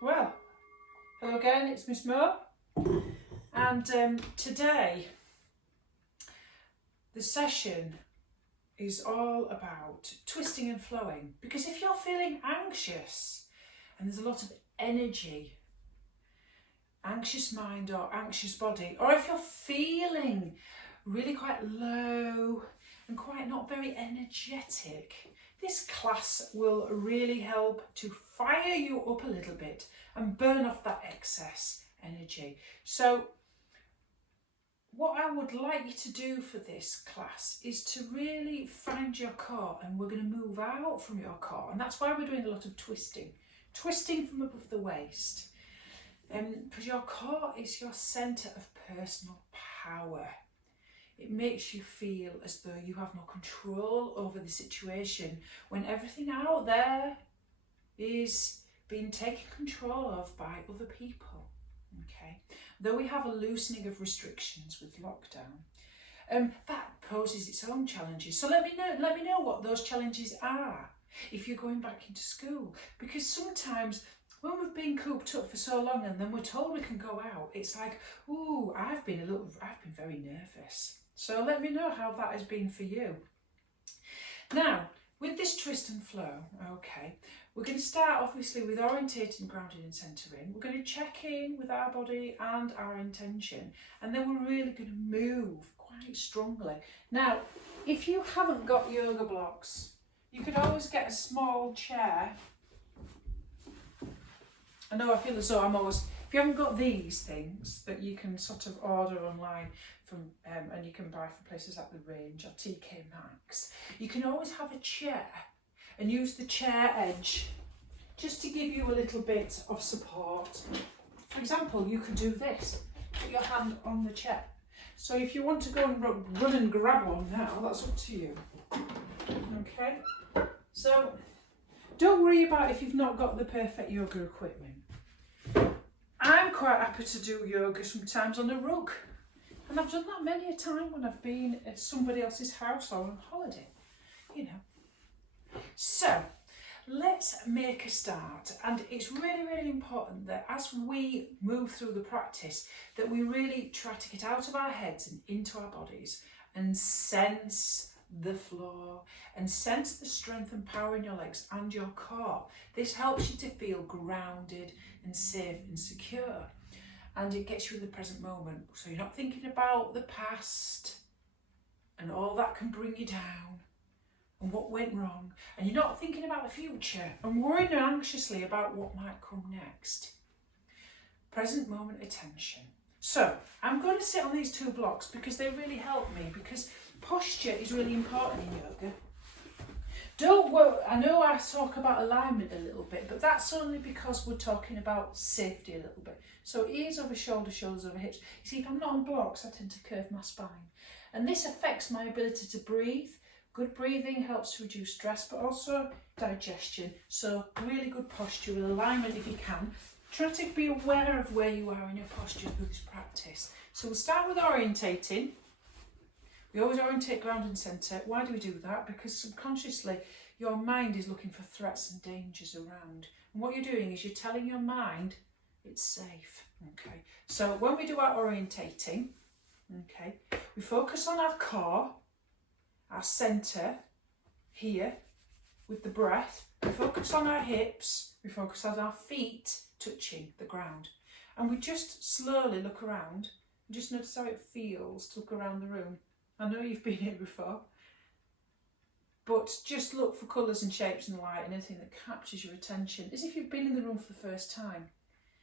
Well, hello again, it's Miss Mo, and today the session is all about twisting and flowing, because if you're feeling anxious and there's a lot of energy, anxious mind or anxious body, or if you're feeling really quite low and quite not very energetic, this class will really help to fire you up a little bit and burn off that excess energy. So what I would like you to do for this class is to really find your core, and we're going to move out from your core, and that's why we're doing a lot of twisting from above the waist, because your core is your centre of personal power. It makes you feel as though you have no control over the situation when everything out there is being taken control of by other people. Okay, though we have a loosening of restrictions with lockdown, that poses its own challenges. So let me know what those challenges are if you're going back into school, because sometimes when we've been cooped up for so long and then we're told we can go out, it's like, ooh, I've been very nervous. So let me know how that has been for you. Now, with this twist and flow, okay, we're going to start obviously with orientating, grounding and centering. We're going to check in with our body and our intention, and then we're really going to move quite strongly. Now, if you haven't got yoga blocks, you could always get a small chair. I know I feel as though if you haven't got these things that you can sort of order online from, and you can buy from places like The Range or TK Maxx, you can always have a chair and use the chair edge just to give you a little bit of support. For example, you could do this, put your hand on the chair. So if you want to go and run and grab one now, that's up to you. Okay, so don't worry about if you've not got the perfect yoga equipment. I'm quite happy to do yoga sometimes on a rug, and I've done that many a time when I've been at somebody else's house or on holiday, you know. So let's make a start, and it's really, really important that as we move through the practice that we really try to get out of our heads and into our bodies and sense the floor and sense the strength and power in your legs and your core. This helps you to feel grounded and safe and secure, and it gets you in the present moment, so you're not thinking about the past and all that can bring you down and what went wrong, and you're not thinking about the future and worrying anxiously about what might come next. Present moment attention. So I'm going to sit on these two blocks because they really help me, because posture is really important in yoga. Don't worry, I know I talk about alignment a little bit, but that's only because we're talking about safety a little bit. So ears over shoulders, shoulders over hips. You see, if I'm not on blocks, I tend to curve my spine. And this affects my ability to breathe. Good breathing helps to reduce stress, but also digestion. So really good posture with alignment if you can. Try to be aware of where you are in your posture through this practice. So we'll start with orientating. We always orientate, ground and centre. Why do we do that? Because subconsciously your mind is looking for threats and dangers around. And what you're doing is you're telling your mind it's safe. Okay. So when we do our orientating, okay, we focus on our core, our centre here with the breath. We focus on our hips. We focus on our feet touching the ground. And we just slowly look around and just notice how it feels to look around the room. I know you've been here before, but just look for colours and shapes and light and anything that captures your attention, as if you've been in the room for the first time.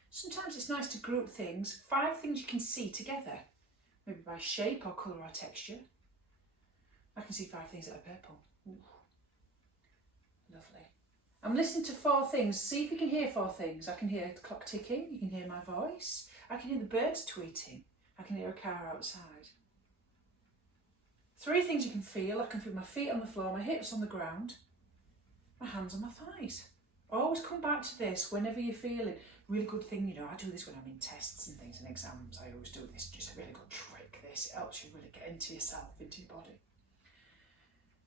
Sometimes it's nice to group things, 5 things you can see together, maybe by shape or colour or texture. I can see 5 things that are purple. Ooh. Lovely. I'm listening to 4 things. See if you can hear 4 things. I can hear the clock ticking, you can hear my voice, I can hear the birds tweeting, I can hear a car outside. 3 things you can feel. I can feel my feet on the floor, my hips on the ground, my hands on my thighs. Always come back to this whenever you're feeling. Really good thing, you know, I do this when I'm in tests and things and exams. I always do this, just a really good trick. This, it helps you really get into yourself, into your body.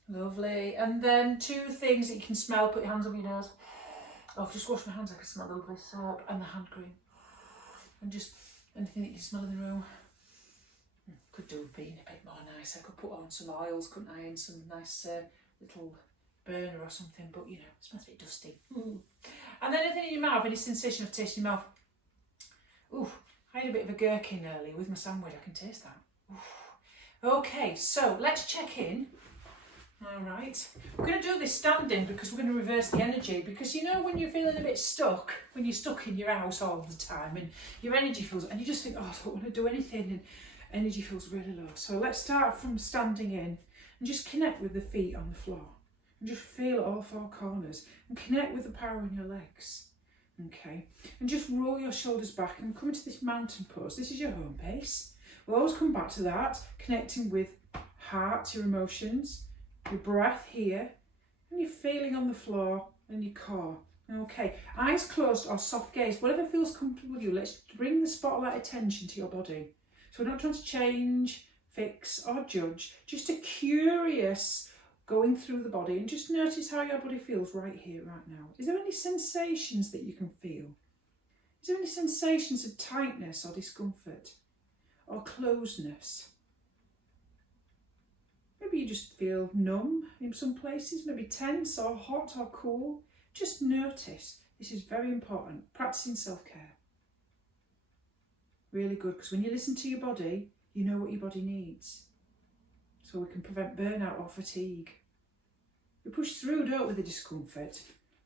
Lovely. And then 2 things that you can smell. Put your hands on your nose. I've just washed my hands, I can smell the lovely soap and the hand cream. And just anything that you can smell in the room. Could do with being a bit more nice. I could put on some oils, couldn't I, and some nice little burner or something, but you know, it smells a bit dusty. And then anything in your mouth, any sensation of taste in your mouth. Ooh, I had a bit of a gherkin earlier with my sandwich, I can taste that. Ooh. Okay, so let's check in. All right, we're going to do this standing because we're going to reverse the energy, because you know when you're feeling a bit stuck, when you're stuck in your house all the time and your energy feels, and you just think, oh, I don't want to do anything, and energy feels really low. So let's start from standing in and just connect with the feet on the floor and just feel all four corners and connect with the power in your legs. Okay, and just roll your shoulders back and come into this mountain pose. This is your home base. We'll always come back to that, connecting with heart, your emotions, your breath here, and your feeling on the floor and your core. Okay, eyes closed or soft gaze, whatever feels comfortable with you. Let's bring the spotlight attention to your body. So we're not trying to change, fix or judge, just a curious going through the body, and just notice how your body feels right here, right now. Is there any sensations that you can feel? Is there any sensations of tightness or discomfort or closeness? Maybe you just feel numb in some places, maybe tense or hot or cool. Just notice. This is very important. Practicing self-care. Really good, because when you listen to your body, you know what your body needs. So we can prevent burnout or fatigue. We push through, don't we, the discomfort.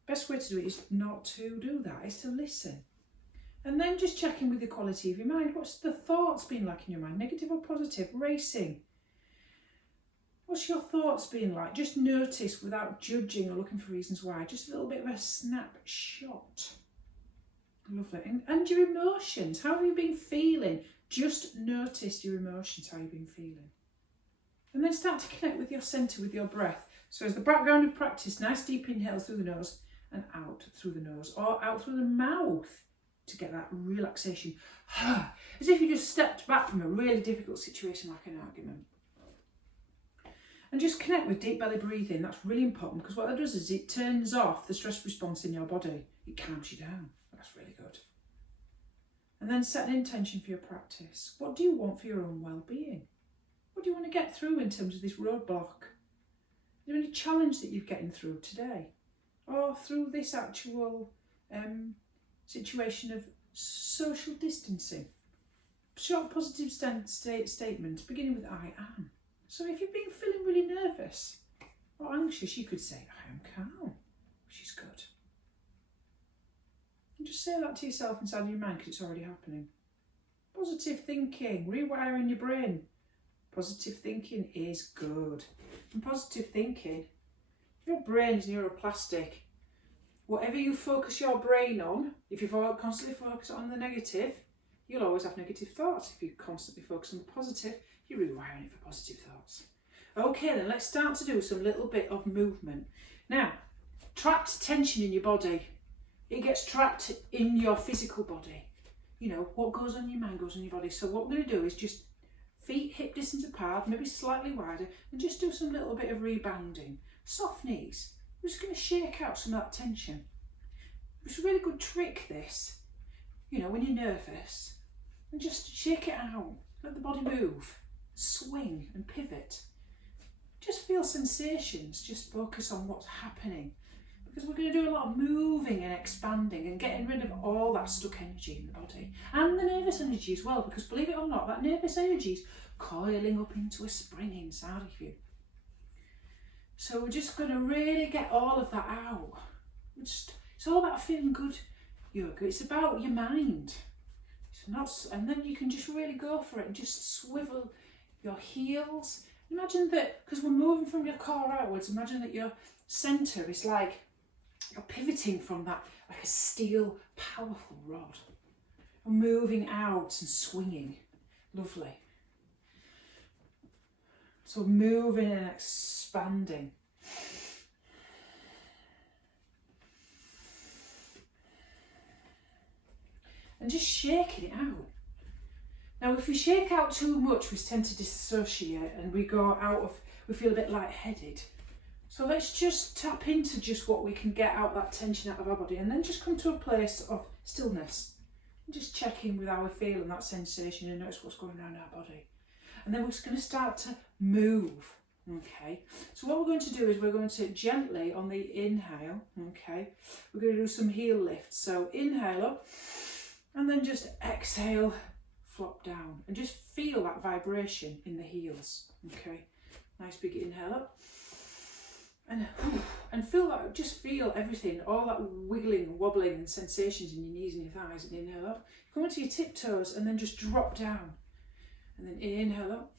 Best way to do it is not to do that, is to listen. And then just check in with the quality of your mind. What's the thoughts been like in your mind? Negative or positive? Racing? What's your thoughts been like? Just notice without judging or looking for reasons why. Just a little bit of a snapshot. Lovely. And your emotions. How have you been feeling? Just notice your emotions, how you've been feeling. And then start to connect with your centre, with your breath. So as the background of practice, nice deep inhales through the nose and out through the nose, or out through the mouth to get that relaxation. As if you just stepped back from a really difficult situation like an argument. And just connect with deep belly breathing. That's really important, because what that does is it turns off the stress response in your body. It calms you down. That's really good. And then set an intention for your practice. What do you want for your own well-being? What do you want to get through in terms of this roadblock? Is there any challenge that you're getting through today? Or through this actual situation of social distancing? Short positive statement, beginning with I am. So if you've been feeling really nervous or anxious, you could say, I am calm, which is good. And just say that to yourself inside your mind, because it's already happening. Positive thinking, rewiring your brain. Positive thinking is good. And positive thinking, your brain is neuroplastic. Whatever you focus your brain on, if you constantly focus on the negative, you'll always have negative thoughts. If you constantly focus on the positive, you're rewiring it for positive thoughts. Okay, then let's start to do some little bit of movement. Now, trapped tension in your body. It gets trapped in your physical body. You know, what goes on in your mind goes on your body. So what we're going to do is just feet hip distance apart, maybe slightly wider, and just do some little bit of rebounding. Soft knees. We're just going to shake out some of that tension. It's a really good trick, this. You know, when you're nervous, and just shake it out. Let the body move, swing and pivot. Just feel sensations, just focus on what's happening. Because we're going to do a lot of moving and expanding and getting rid of all that stuck energy in the body. And the nervous energy as well, because believe it or not, that nervous energy is coiling up into a spring inside of you. So we're just going to really get all of that out. It's all about feeling good yoga. It's about your mind. It's not, and then you can just really go for it and just swivel your heels. Imagine that, because we're moving from your core outwards, imagine that your centre is like, you're pivoting from that, like a steel, powerful rod. You're moving out and swinging. Lovely. So moving and expanding. And just shaking it out. Now, if we shake out too much, we tend to dissociate and we go out of, we feel a bit lightheaded. So let's just tap into just what we can get out, that tension out of our body, and then just come to a place of stillness. And just check in with how we're feeling, that sensation, and notice what's going on in our body. And then we're just going to start to move. Okay, so what we're going to do is we're going to gently, on the inhale, okay, we're going to do some heel lifts. So inhale up, and then just exhale, flop down, and just feel that vibration in the heels. Okay, nice big inhale up, and feel that, just feel everything, all that wiggling and wobbling and sensations in your knees and your thighs. And inhale up, come onto your tiptoes, and then just drop down, and then inhale up,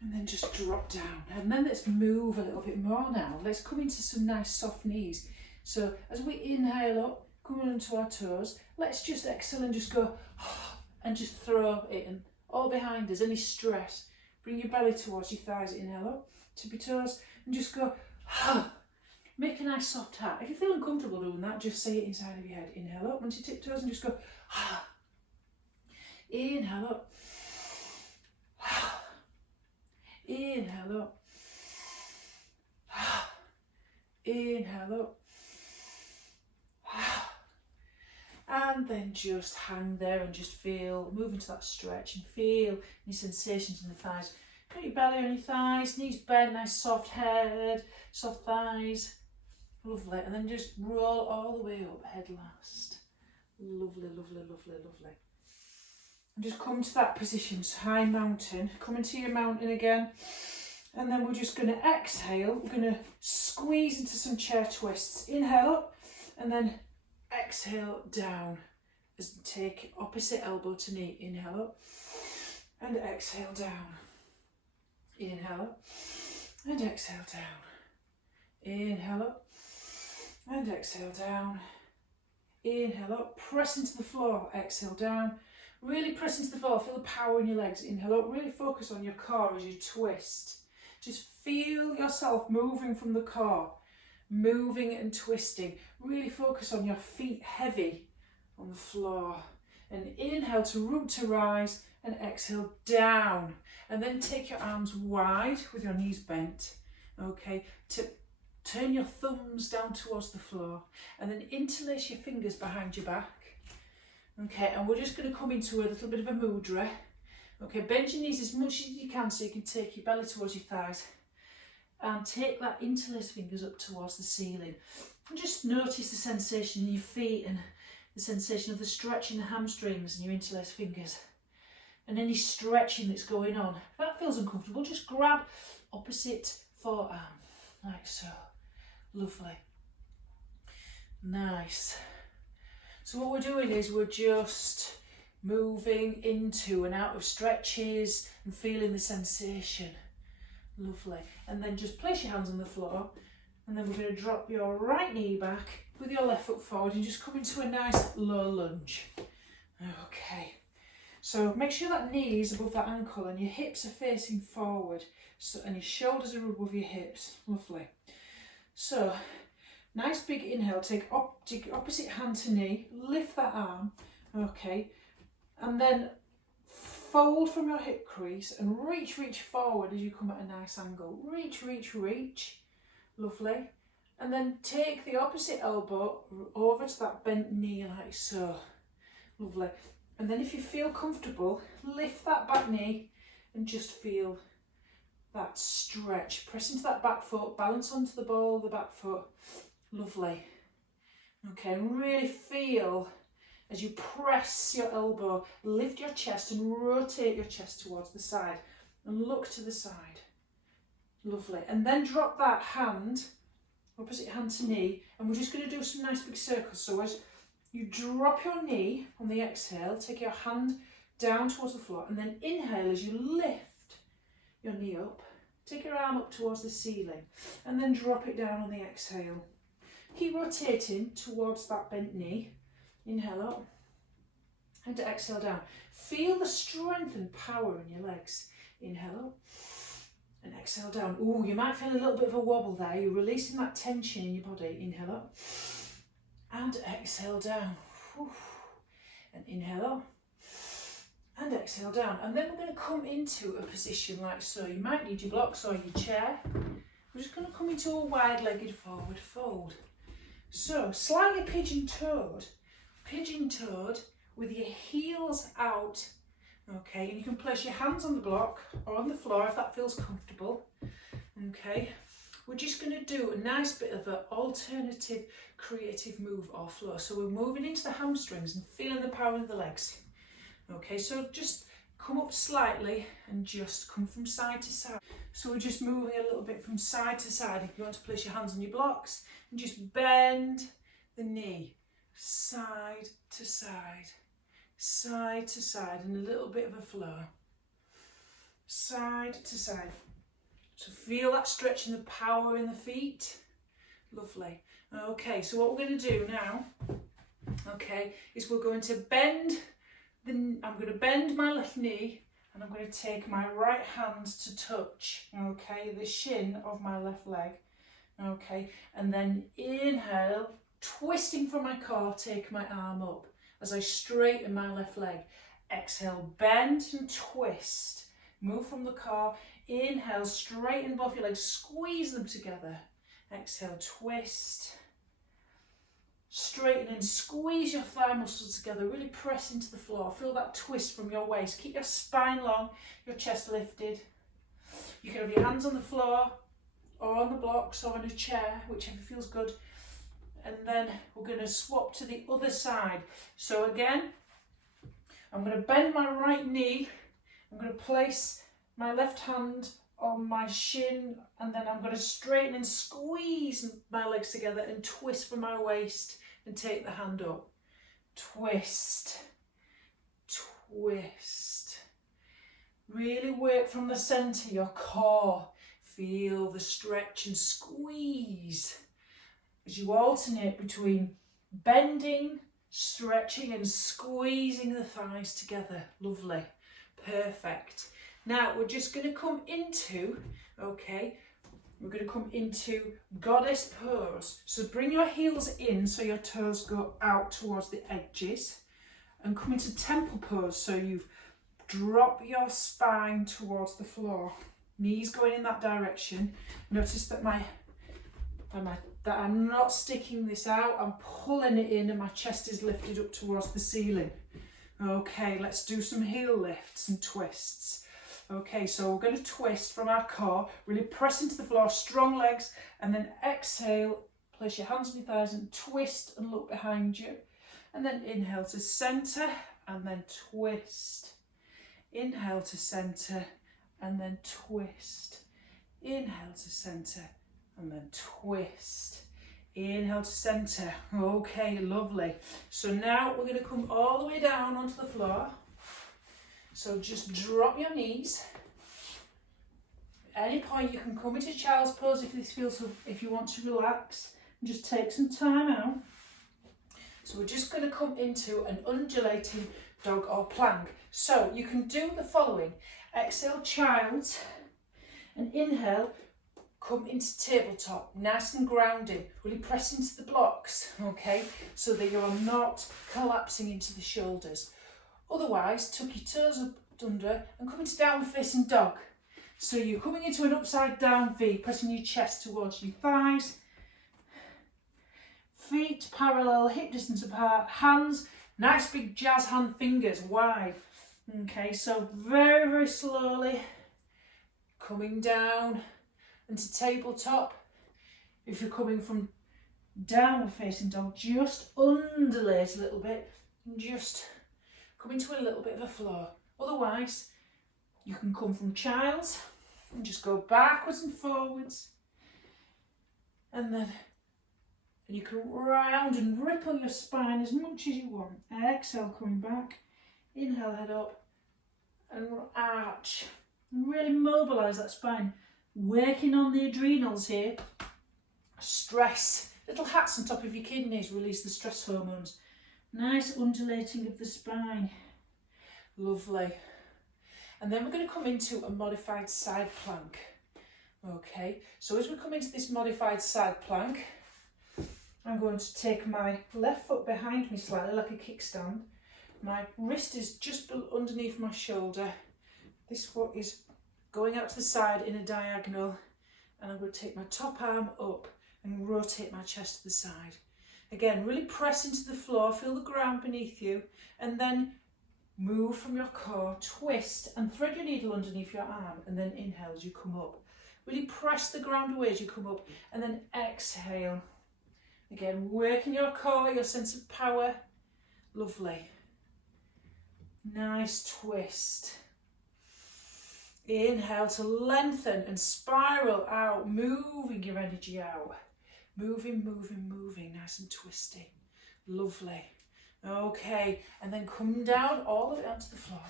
and then just drop down. And then let's move a little bit more now. Let's come into some nice soft knees. So as we inhale up, coming onto our toes, let's just exhale and just go, and just throw it in, all behind us, any stress. Bring your belly towards your thighs, inhale up, tip your toes, and just go, make a nice soft heart. If you feel uncomfortable doing that, just say it inside of your head. Inhale up onto your tiptoes and just go, inhale up. Inhale up, inhale up, and then just hang there and just feel, move into that stretch and feel any sensations in the thighs. Put your belly on your thighs, knees bent, nice soft head, soft thighs, lovely. And then just roll all the way up, head last. Lovely, lovely, lovely, lovely. And just come to that position, so high mountain, come into your mountain again, and then we're just going to exhale, we're going to squeeze into some chair twists, inhale up, and then exhale down, as take opposite elbow to knee, inhale up, and exhale down, inhale up, and exhale down, inhale up, and exhale down, inhale up, press into the floor, exhale down. Really press into the floor, feel the power in your legs. Inhale up, really focus on your core as you twist. Just feel yourself moving from the core, moving and twisting. Really focus on your feet heavy on the floor. And inhale to root to rise, and exhale down. And then take your arms wide with your knees bent. Okay, to turn your thumbs down towards the floor, and then interlace your fingers behind your back. Okay, and we're just going to come into a little bit of a mudra. Okay, bend your knees as much as you can so you can take your belly towards your thighs. And take that interlaced fingers up towards the ceiling. And just notice the sensation in your feet and the sensation of the stretch in the hamstrings and your interlaced fingers. And any stretching that's going on. If that feels uncomfortable, just grab opposite forearm, like so. Lovely. Nice. So what we're doing is we're just moving into and out of stretches and feeling the sensation. Lovely. And then just place your hands on the floor, and then we're going to drop your right knee back with your left foot forward and just come into a nice low lunge. Okay. So make sure that knee is above that ankle and your hips are facing forward, so, and your shoulders are above your hips. Lovely. So nice big inhale, take opposite hand to knee, lift that arm, okay, and then fold from your hip crease and reach forward as you come at a nice angle. Reach, lovely. And then take the opposite elbow over to that bent knee like so. Lovely. And then if you feel comfortable, lift that back knee and just feel that stretch. Press into that back foot, balance onto the ball of the back foot. Lovely. Okay, and really feel as you press your elbow, lift your chest and rotate your chest towards the side and look to the side. Lovely. And then drop that hand, opposite hand to knee, and we're just going to do some nice big circles. So as you drop your knee on the exhale, take your hand down towards the floor, and then inhale as you lift your knee up. Take your arm up towards the ceiling and then drop it down on the exhale. Keep rotating towards that bent knee. Inhale up and exhale down. Feel the strength and power in your legs. Inhale up and exhale down. Ooh, you might feel a little bit of a wobble there. You're releasing that tension in your body. Inhale up and exhale down. And inhale up and exhale down. And then we're going to come into a position like so. You might need your blocks or your chair. we're just going to come into a wide-legged forward fold. So slightly pigeon-toed with your heels out. Okay, and you can place your hands on the block or on the floor if that feels comfortable. Okay, we're just going to do a nice bit of an alternative creative move or flow. So we're moving into the hamstrings and feeling the power of the legs. Okay, so just come up slightly and just come from side to side. So we're just moving a little bit from side to side. If you want to place your hands on your blocks and just bend the knee side to side. Side to side, and a little bit of a flow. Side to side. So feel that stretch and the power in the feet. Lovely. Okay, so what we're going to do now, okay, is we're going to bend I'm going to bend my left knee, and I'm going to take my right hand to touch, okay, the shin of my left leg. Okay, and then inhale, twisting from my core, take my arm up as I straighten my left leg. Exhale, bend and twist. Move from the core. Inhale, straighten both your legs, squeeze them together. Exhale, twist. Straighten and squeeze your thigh muscles together. Really press into the floor. Feel that twist from your waist. Keep your spine long, your chest lifted. You can have your hands on the floor or on the blocks or on a chair, whichever feels good. And then we're going to swap to the other side. So again, I'm going to bend my right knee. I'm going to place my left hand on my shin, and then I'm going to straighten and squeeze my legs together and twist from my waist and take the hand up. Twist, twist. Really work from the centre, your core. Feel the stretch and squeeze as you alternate between bending, stretching and squeezing the thighs together. Lovely. Perfect. Now we're just going to come into, okay, we're going to come into goddess pose. So bring your heels in so your toes go out towards the edges, and come into temple pose. So you drop your spine towards the floor, knees going in that direction. Notice that that I'm not sticking this out, I'm pulling it in and my chest is lifted up towards the ceiling. Okay, let's do some heel lifts and twists. Okay, so we're going to twist from our core, really press into the floor, strong legs, and then exhale, place your hands on your thighs and twist and look behind you. And then inhale to centre and then twist. Inhale to centre and then twist. Inhale to centre and then twist. Inhale to centre. Okay, lovely. So now we're going to come all the way down onto the floor. So just drop your knees. At any point you can come into child's pose if you want to relax, and just take some time out. So we're just going to come into an undulating dog or plank. So you can do the following. Exhale, child, and inhale, come into tabletop, nice and grounded, really press into the blocks, okay, so that you're not collapsing into the shoulders. Otherwise, tuck your toes up under and come into downward facing dog. So you're coming into an upside down V, pressing your chest towards your thighs, feet parallel, hip distance apart, hands, nice big jazz hand fingers wide. Okay, so very, very slowly coming down into tabletop. If you're coming from downward facing dog, just undulate a little bit and just come into a little bit of a flow. Otherwise, you can come from child and just go backwards and forwards, and then you can round and ripple your spine as much as you want. Exhale, coming back. Inhale, head up and arch. Really mobilise that spine. Working on the adrenals here. Stress. Little hats on top of your kidneys release the stress hormones. Nice undulating of the spine. Lovely. And then we're going to come into a modified side plank. Okay, so as we come into this modified side plank, I'm going to take my left foot behind me slightly like a kickstand. My wrist is just underneath my shoulder. This foot is going out to the side in a diagonal, and I'm going to take my top arm up and rotate my chest to the side. Again, really press into the floor, feel the ground beneath you, and then move from your core, twist and thread your needle underneath your arm, and then inhale as you come up. Really press the ground away as you come up, and then exhale. Again, working your core, your sense of power. Lovely. Nice twist. Inhale to lengthen and spiral out, moving your energy out. Moving, moving, moving, nice and twisty. Lovely. Okay, and then come down all the way onto the floor.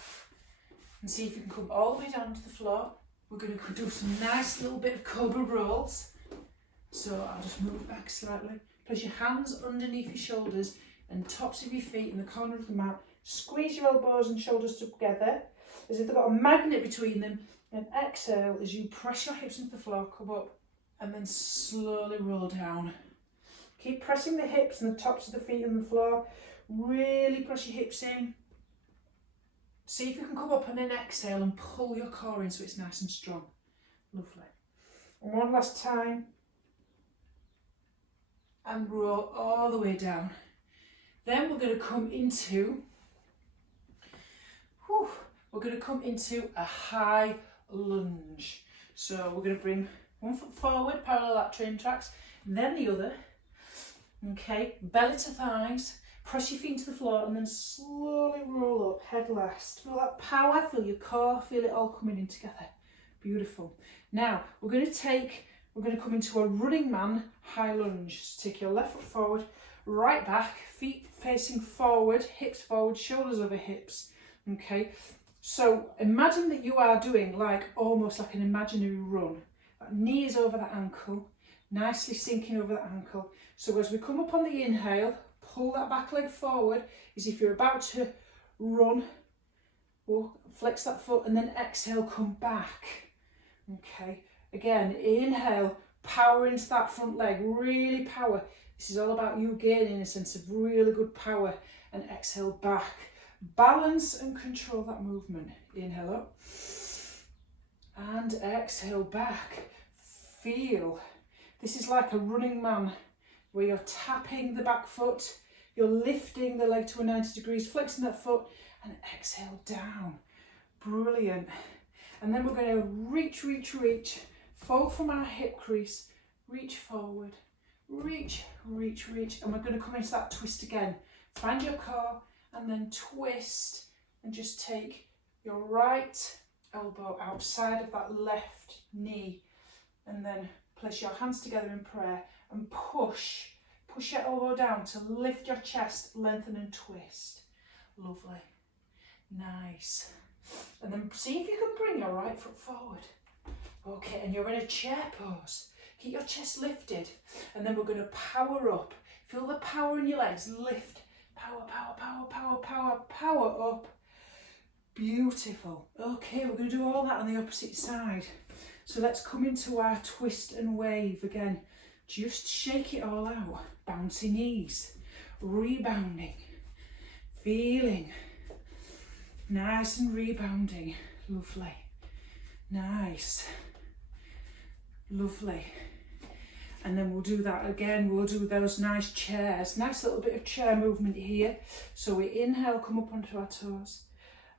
And see if you can come all the way down to the floor. We're going to do some nice little bit of cobra rolls. So I'll just move back slightly. Place your hands underneath your shoulders and tops of your feet in the corner of the mat. Squeeze your elbows and shoulders together as if they've got a magnet between them. And exhale as you press your hips into the floor, come up, and then slowly roll down. Keep pressing the hips and the tops of the feet on the floor. Really press your hips in. See if you can come up and then exhale and pull your core in so it's nice and strong. Lovely. And one last time. And roll all the way down. Then we're going to come into a high lunge. So we're going to bring one foot forward, parallel that train tracks, then the other. Okay, belly to thighs. Press your feet into the floor and then slowly roll up, head last. Feel that power, feel your core, feel it all coming in together. Beautiful. Now, we're going to come into a running man high lunge. So take your left foot forward, right back, feet facing forward, hips forward, shoulders over hips. Okay, so imagine that you are doing almost like an imaginary run. That knee is over the ankle, nicely sinking over the ankle. So as we come up on the inhale, pull that back leg forward as if you're about to run. Flex that foot and then exhale, come back. Okay, again, inhale, power into that front leg, really power. This is all about you gaining a sense of really good power, and exhale back. Balance and control that movement. Inhale up and exhale back. Feel. This is like a running man where you're tapping the back foot, you're lifting the leg to a 90 degrees, flexing that foot and exhale down. Brilliant. And then we're going to reach, fold from our hip crease, reach forward, reach, and we're going to come into that twist again. Find your core and then twist and just take your right elbow outside of that left knee and then place your hands together in prayer and push your elbow down to lift your chest, lengthen and twist. Lovely. Nice. And then see if you can bring your right foot forward. Okay, and you're in a chair pose. Keep your chest lifted. And then we're going to power up. Feel the power in your legs. Lift. Power, power, power, power, power, power up. Beautiful. Okay, we're going to do all that on the opposite side. So let's come into our twist and wave again. Just shake it all out. Bouncy knees. Rebounding. Feeling. Nice and rebounding. Lovely. Nice. Lovely. And then we'll do that again. We'll do those nice chairs. Nice little bit of chair movement here. So we inhale, come up onto our toes.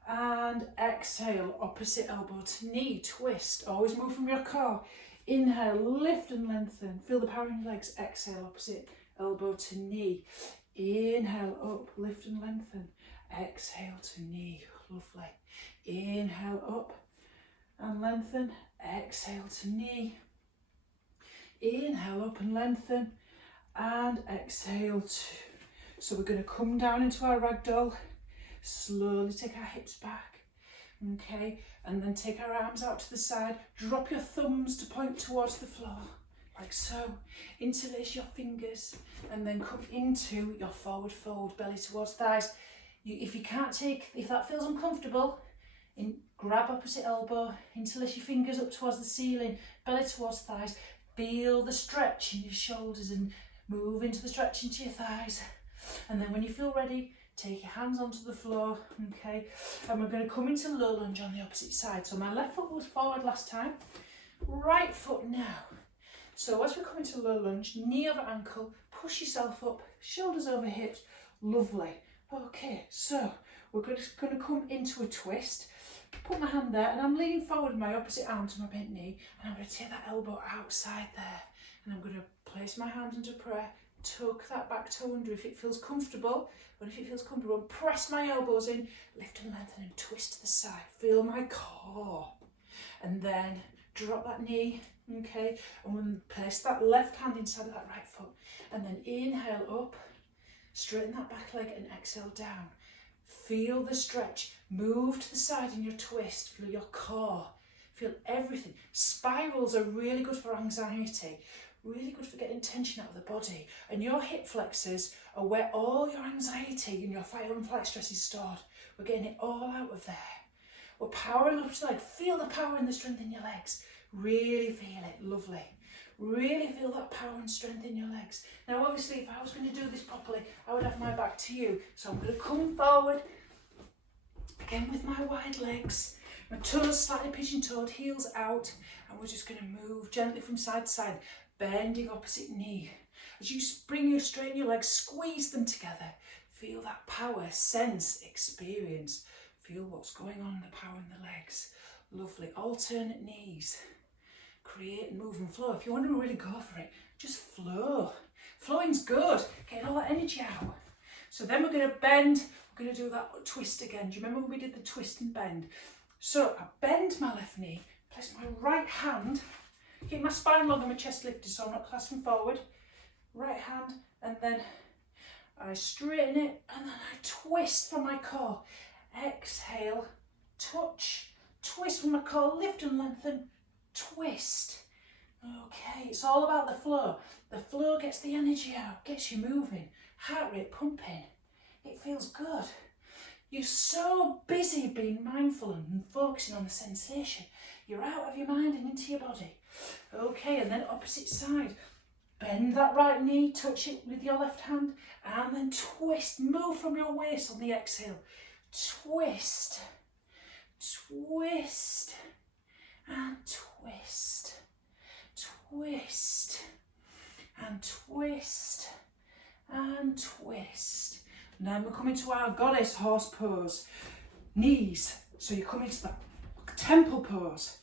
And exhale, opposite elbow to knee, twist. Always move from your core. Inhale, lift and lengthen. Feel the power in your legs. Exhale, opposite elbow to knee. Inhale, up, lift and lengthen. Exhale to knee. Lovely. Inhale, up and lengthen. Exhale to knee. Inhale up and lengthen and exhale to. So we're going to come down into our ragdoll. Slowly take our hips back. Okay, and then take our arms out to the side. Drop your thumbs to point towards the floor, like so. Interlace your fingers and then come into your forward fold, belly towards thighs. If that feels uncomfortable, grab opposite elbow, interlace your fingers up towards the ceiling, belly towards thighs. Feel the stretch in your shoulders and move into the stretch into your thighs. And then when you feel ready, take your hands onto the floor, okay? And we're going to come into low lunge on the opposite side. So my left foot was forward last time. Right foot now So as we come into low lunge, knee over ankle, push yourself up, shoulders over hips. Lovely. Okay, so we're just going to come into a twist. Put my hand there and I'm leaning forward my opposite arm to my bent knee, and I'm going to take that elbow outside there, and I'm going to place my hand under prayer, tuck that back toe under if it feels comfortable, but if it feels comfortable, press my elbows in, lift and lengthen and twist to the side, feel my core, and then drop that knee, okay, and we'll place that left hand inside of that right foot, and then inhale up, straighten that back leg and exhale down. Feel the stretch, move to the side in your twist, feel your core, feel everything. Spirals are really good for anxiety, really good for getting tension out of the body. And your hip flexors are where all your anxiety and your fight and flight stress is stored. We're getting it all out of there. We're powering up to the leg, feel the power and the strength in your legs. Really feel it, lovely. Really feel that power and strength in your legs. Now obviously if I was going to do this properly, I would have my back to you. So I'm going to come forward, again with my wide legs, my toes slightly pigeon-toed, heels out, and we're just going to move gently from side to side, bending opposite knee. As you straighten your legs, squeeze them together. Feel that power, sense, experience. Feel what's going on in the power in the legs. Lovely. Alternate knees. Create and move and flow. If you want to really go for it, just flow. Flowing's good. Get all that energy out. So then we're going to bend. We're going to do that twist again. Do you remember when we did the twist and bend? So I bend my left knee, place my right hand, keep my spine long and my chest lifted so I'm not clasping forward. Right hand, and then I straighten it, and then I twist for my core. Exhale, touch, twist for my core, lift and lengthen, twist. Okay, it's all about the flow. The flow gets the energy out, gets you moving, heart rate pumping. It feels good. You're so busy being mindful and focusing on the sensation. You're out of your mind and into your body. Okay, and then opposite side. Bend that right knee, touch it with your left hand, and then twist. Move from your waist on the exhale. Twist, twist, and twist, twist, and twist, and twist. Now we're coming to our goddess horse pose. Knees, so you come into that temple pose.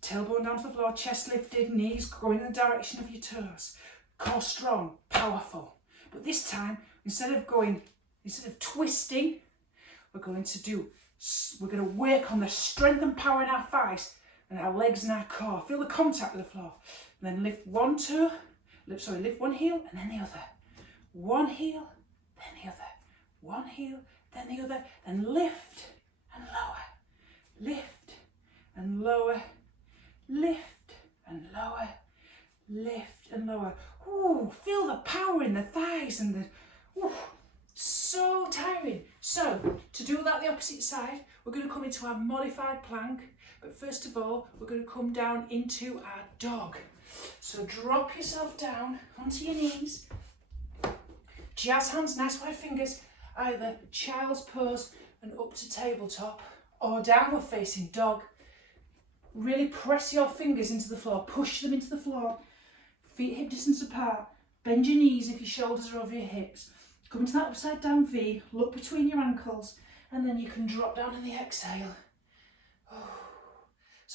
Tailbone down to the floor, chest lifted, knees going in the direction of your toes. Core strong, powerful. But this time, instead of twisting, we're going to work on the strength and power in our thighs and our legs and our core. Feel the contact with the floor. And then lift one heel and then the other. One heel, then the other. One heel, then the other. Then lift and lower. Lift and lower. Lift and lower. Lift and lower. Ooh, feel the power in the thighs and the... Ooh, so tiring. So, to do that the opposite side, we're going to come into our modified plank. But first of all, we're going to come down into our dog. So drop yourself down onto your knees. Jazz hands, nice wide fingers, either child's pose and up to tabletop or downward facing dog. Really press your fingers into the floor, push them into the floor, feet hip distance apart, bend your knees if your shoulders are over your hips. Come into that upside down V, look between your ankles, and then you can drop down on the exhale.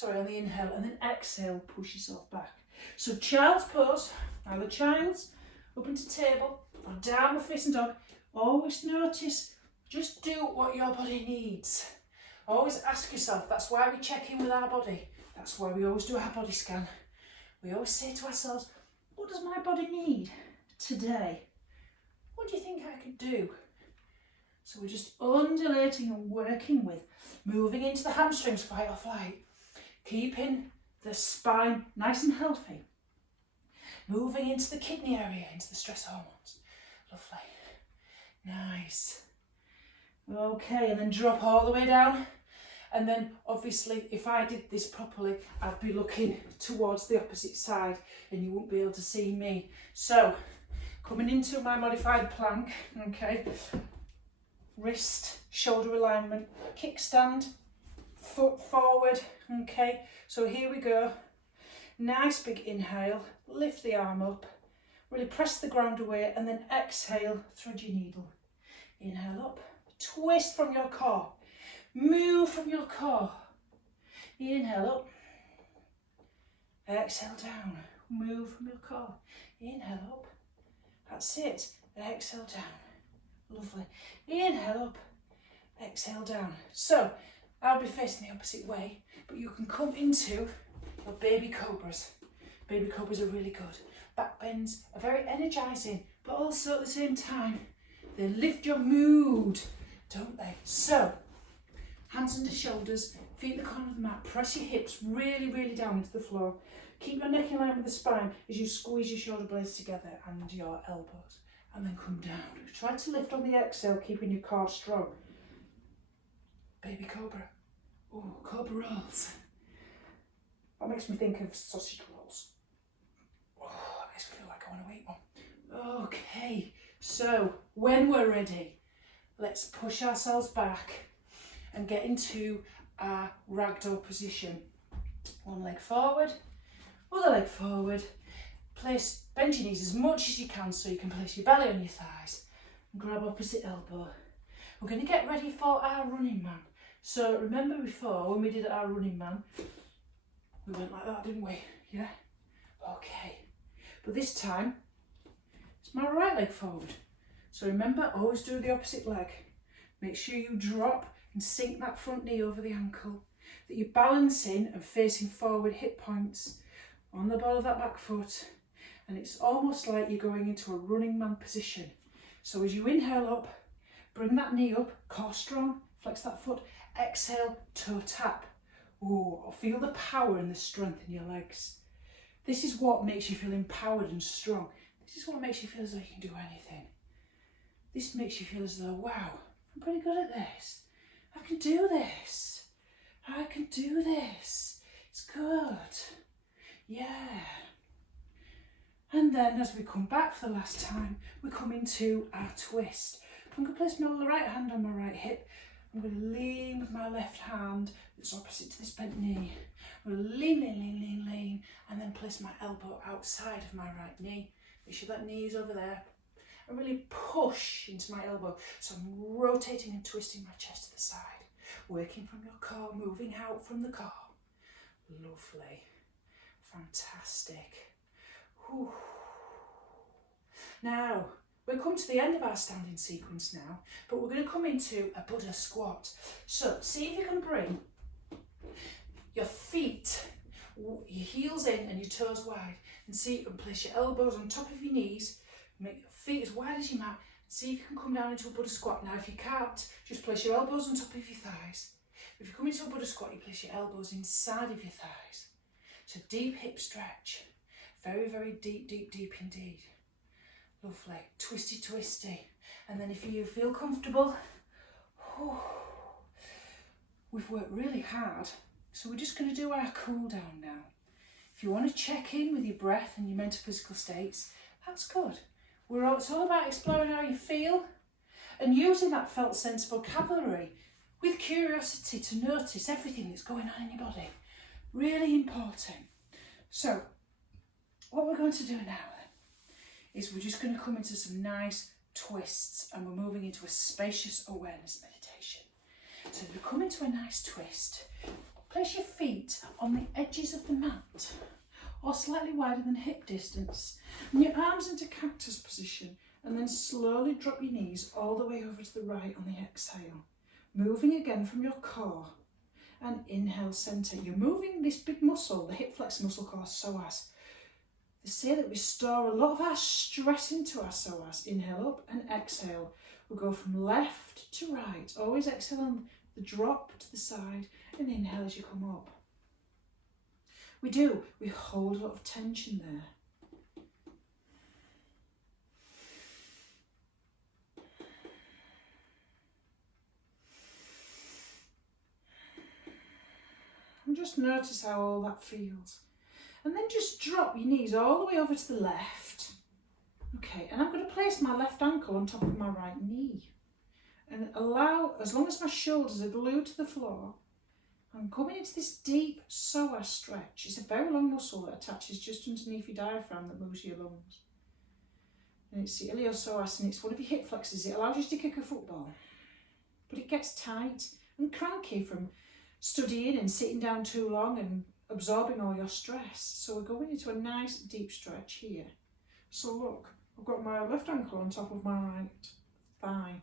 On the inhale, and then exhale, push yourself back. So child's pose, either child's, up into table, or downward facing dog. Always notice, just do what your body needs. Always ask yourself, that's why we check in with our body. That's why we always do our body scan. We always say to ourselves, what does my body need today? What do you think I could do? So we're just undulating and working with, moving into the hamstrings, fight or flight. Keeping the spine nice and healthy. Moving into the kidney area, into the stress hormones. Lovely. Nice. Okay, and then drop all the way down. And then obviously, if I did this properly, I'd be looking towards the opposite side and you wouldn't be able to see me. So, coming into my modified plank, okay. Wrist, shoulder alignment, kickstand, foot forward, okay. So here we go. Nice big inhale, lift the arm up, really press the ground away, and then exhale, thread your needle. Inhale up, twist from your core, move from your core. Inhale up, exhale down, move from your core. Inhale up, that's it, exhale down. Lovely. Inhale up, exhale down. So I'll be facing the opposite way, but you can come into your baby cobras. Baby cobras are really good. Back bends are very energizing, but also at the same time, they lift your mood, don't they? So, hands under shoulders, feet in the corner of the mat, press your hips really, really down into the floor. Keep your neck in line with the spine as you squeeze your shoulder blades together and your elbows, and then come down. Try to lift on the exhale, keeping your core strong. Baby cobra. Oh, cobra rolls. That makes me think of sausage rolls. Oh, that makes me feel like I want to eat one. Okay, so when we're ready, let's push ourselves back and get into our ragdoll position. One leg forward, other leg forward. Bend your knees as much as you can so you can place your belly on your thighs and grab opposite elbow. We're going to get ready for our running man. So remember before when we did our running man, we went like that, didn't we? Yeah? Okay. But this time, it's my right leg forward. So remember, always do the opposite leg. Make sure you drop and sink that front knee over the ankle, that you're balancing and facing forward, hip points on the ball of that back foot. And it's almost like you're going into a running man position. So as you inhale up, bring that knee up, core strong, flex that foot, exhale, toe tap. Oh, feel the power and the strength in your legs. This is what makes you feel empowered and strong. This is what makes you feel as though you can do anything. This makes you feel as though, wow, I'm pretty good at this. I can do this. I can do this. It's good. Yeah. And then as we come back for the last time, we come into our twist. I'm going to place my right hand on my right hip. I'm going to lean with my left hand that's opposite to this bent knee. I'm going to lean, and then place my elbow outside of my right knee. Make sure that knee is over there. And really push into my elbow. So I'm rotating and twisting my chest to the side. Working from your core, moving out from the core. Lovely. Fantastic. Whew. Now, we've come to the end of our standing sequence now, but we're going to come into a Buddha squat. So see if you can bring your feet, your heels in and your toes wide, and see if you can place your elbows on top of your knees, make your feet as wide as your mat, and see if you can come down into a Buddha squat. Now if you can't, just place your elbows on top of your thighs. If you come into a Buddha squat, you place your elbows inside of your thighs. So deep hip stretch, very, very deep, deep, deep indeed. Lovely, twisty, twisty. And then if you feel comfortable, we've worked really hard. So we're just going to do our cool down now. If you want to check in with your breath and your mental physical states, that's good. It's all about exploring how you feel and using that felt sense vocabulary with curiosity to notice everything that's going on in your body. Really important. So what we're going to do now then is we're just going to come into some nice twists, and we're moving into a spacious awareness meditation. So if we come into a nice twist, place your feet on the edges of the mat or slightly wider than hip distance, and your arms into cactus position, and then slowly drop your knees all the way over to the right on the exhale, moving again from your core. And inhale, centre. You're moving this big muscle, the hip flexor muscle called psoas. They say that we store a lot of our stress into our psoas. Inhale up and exhale. We'll go from left to right. Always exhale on the drop to the side and inhale as you come up. We hold a lot of tension there. And just notice how all that feels. And then just drop your knees all the way over to the left. Okay, and I'm going to place my left ankle on top of my right knee. And allow, as long as my shoulders are glued to the floor, I'm coming into this deep psoas stretch. It's a very long muscle that attaches just underneath your diaphragm that moves your lungs. And it's the iliopsoas, and it's one of your hip flexors. It allows you to kick a football. But it gets tight and cranky from studying and sitting down too long and absorbing all your stress. So we're going into a nice deep stretch here. So look, I've got my left ankle on top of my right thigh.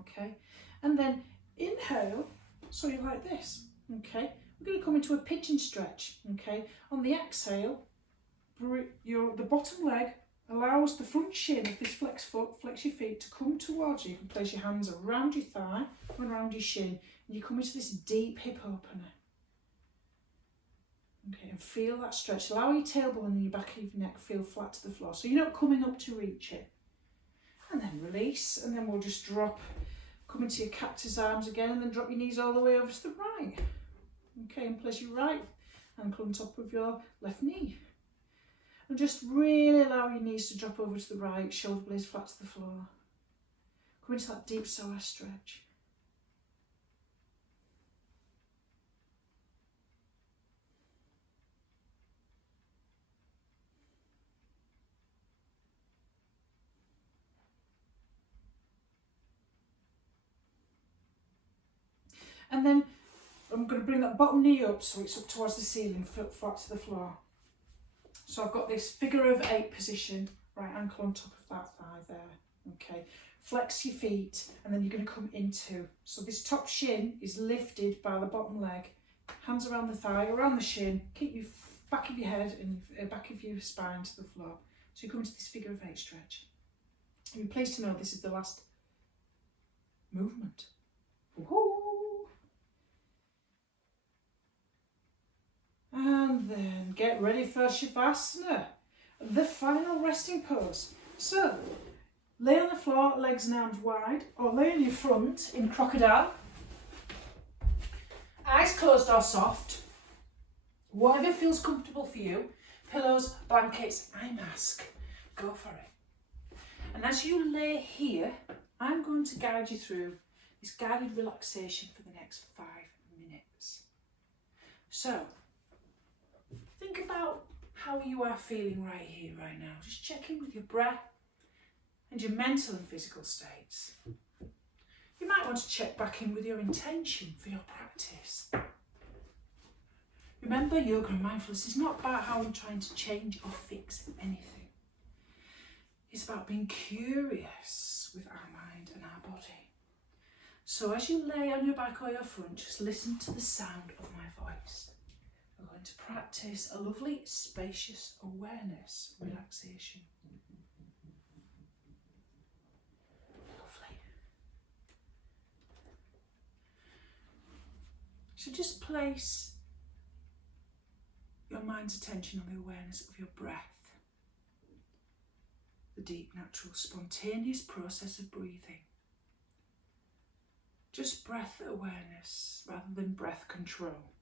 Okay, and then inhale, so you're like this. Okay, we're going to come into a pigeon stretch. Okay, on the exhale, the bottom leg allows the front shin of this flex foot, flex your feet, to come towards you. You can place your hands around your thigh and around your shin, and you come into this deep hip opener. Okay, and feel that stretch. Allow your tailbone and your back of your neck feel flat to the floor, so you're not coming up to reach it. And then release, and then we'll just drop, come into your cactus arms again, and then drop your knees all the way over to the right. Okay, and place your right ankle on top of your left knee. And just really allow your knees to drop over to the right, shoulder blades flat to the floor. Come into that deep psoas stretch. And then I'm going to bring that bottom knee up so it's up towards the ceiling, foot flat to the floor. So I've got this figure of 8 position, right ankle on top of that thigh there. Okay, flex your feet, and then you're going to come into, so this top shin is lifted by the bottom leg, hands around the thigh, around the shin, keep your back of your head and back of your spine to the floor. So you come into this figure of 8 stretch. You're pleased to know this is the last movement. Woohoo! And then get ready for Shavasana, the final resting pose. So, lay on the floor, legs and arms wide, or lay on your front in crocodile. Eyes closed or soft, whatever feels comfortable for you. Pillows, blankets, eye mask, go for it. And as you lay here, I'm going to guide you through this guided relaxation for the next 5 minutes. So, think about how you are feeling right here, right now. Just check in with your breath and your mental and physical states. You might want to check back in with your intention for your practice. Remember, yoga and mindfulness is not about how I'm trying to change or fix anything. It's about being curious with our mind and our body. So as you lay on your back or your front, just listen to the sound of my voice. We're going to practice a lovely spacious awareness relaxation. Lovely. So just place your mind's attention on the awareness of your breath. The deep, natural, spontaneous process of breathing. Just breath awareness rather than breath control.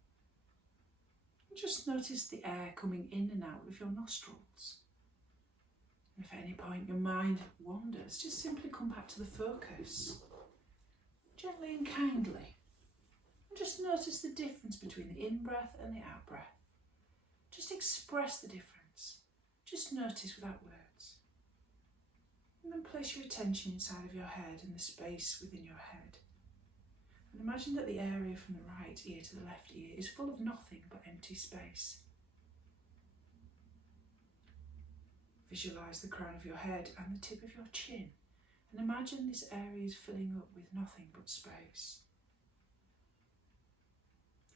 Just notice the air coming in and out of your nostrils. And if at any point your mind wanders, just simply come back to the focus, gently and kindly. And just notice the difference between the in-breath and the out-breath. Just express the difference. Just notice without words. And then place your attention inside of your head and the space within your head. And imagine that the area from the right ear to the left ear is full of nothing but empty space. Visualise the crown of your head and the tip of your chin, and imagine this area is filling up with nothing but space.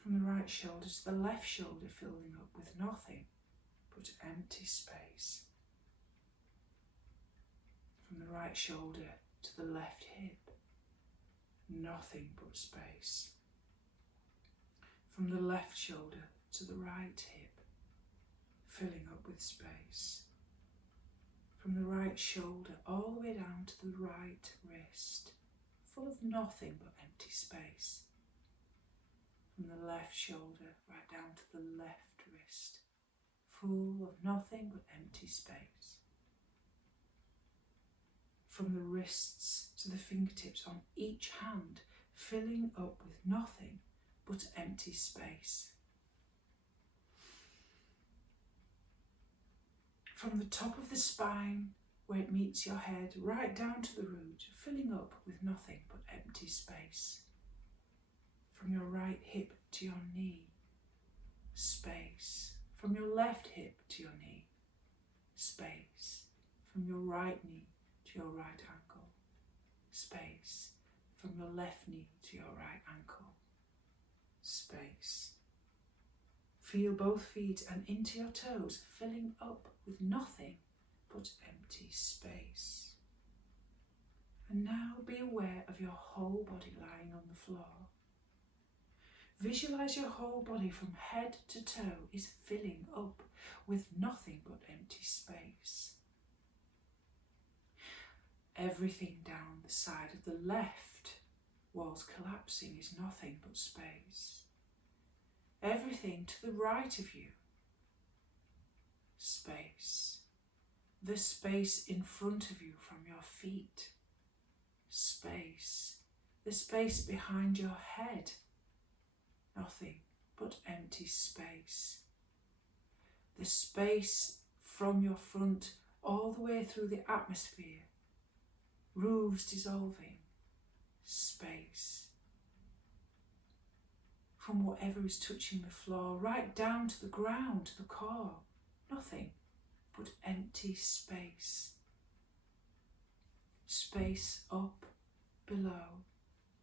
From the right shoulder to the left shoulder, filling up with nothing but empty space. From the right shoulder to the left hip, nothing but space. From the left shoulder to the right hip, filling up with space. From the right shoulder all the way down to the right wrist, full of nothing but empty space. From the left shoulder right down to the left wrist, full of nothing but empty space. From the wrists to the fingertips on each hand, filling up with nothing but empty space. From the top of the spine, where it meets your head, right down to the root, filling up with nothing but empty space. From your right hip to your knee, space. From your left hip to your knee, space. From your right knee to your right ankle, space. From your left knee to your right ankle, space. Feel both feet and into your toes, filling up with nothing but empty space. And now be aware of your whole body lying on the floor. Visualize your whole body from head to toe is filling up with nothing but empty space. Everything down the side of the left wall's collapsing is nothing but space. Everything to the right of you, space. The space in front of you from your feet, space. The space behind your head, nothing but empty space. The space from your front all the way through the atmosphere, roofs dissolving, space. From whatever is touching the floor, right down to the ground, to the core, nothing but empty space. Space up, below,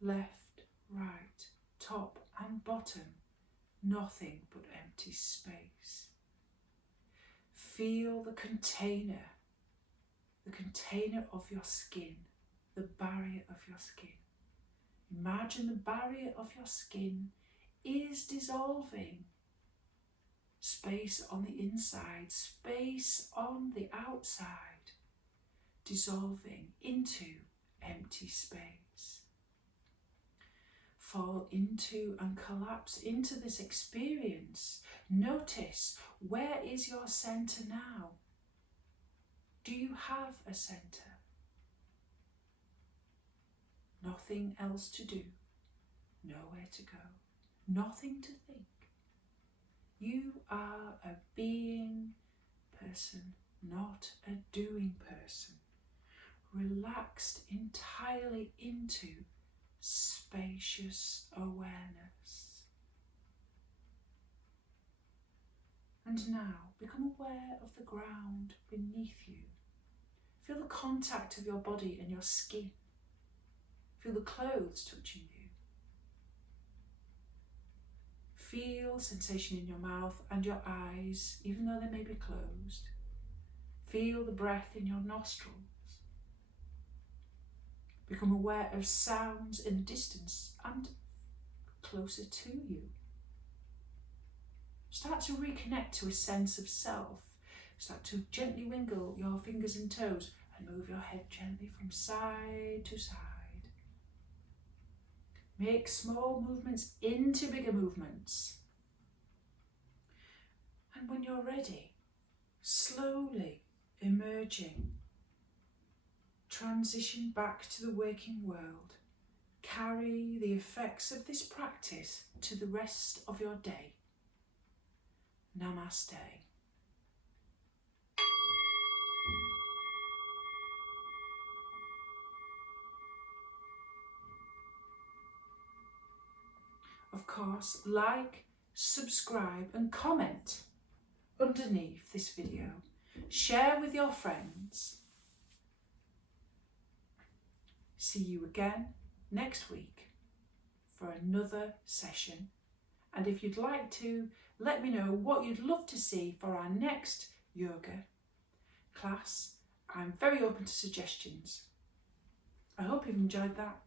left, right, top and bottom, nothing but empty space. Feel the container of your skin, the barrier of your skin. Imagine the barrier of your skin is dissolving. Space on the inside, space on the outside, dissolving into empty space. Fall into and collapse into this experience. Notice, where is your center now? Do you have a center? Nothing else to do, nowhere to go, nothing to think. You are a being person, not a doing person, relaxed entirely into spacious awareness. And now become aware of the ground beneath you. Feel the contact of your body and your skin. Feel the clothes touching you. Feel sensation in your mouth and your eyes, even though they may be closed. Feel the breath in your nostrils. Become aware of sounds in the distance and closer to you. Start to reconnect to a sense of self. Start to gently wiggle your fingers and toes and move your head gently from side to side. Make small movements into bigger movements. And when you're ready, slowly emerging, transition back to the waking world. Carry the effects of this practice to the rest of your day. Namaste. Of course, like, subscribe and comment underneath this video. Share with your friends. See you again next week for another session. And if you'd like to, let me know what you'd love to see for our next yoga class. I'm very open to suggestions. I hope you've enjoyed that.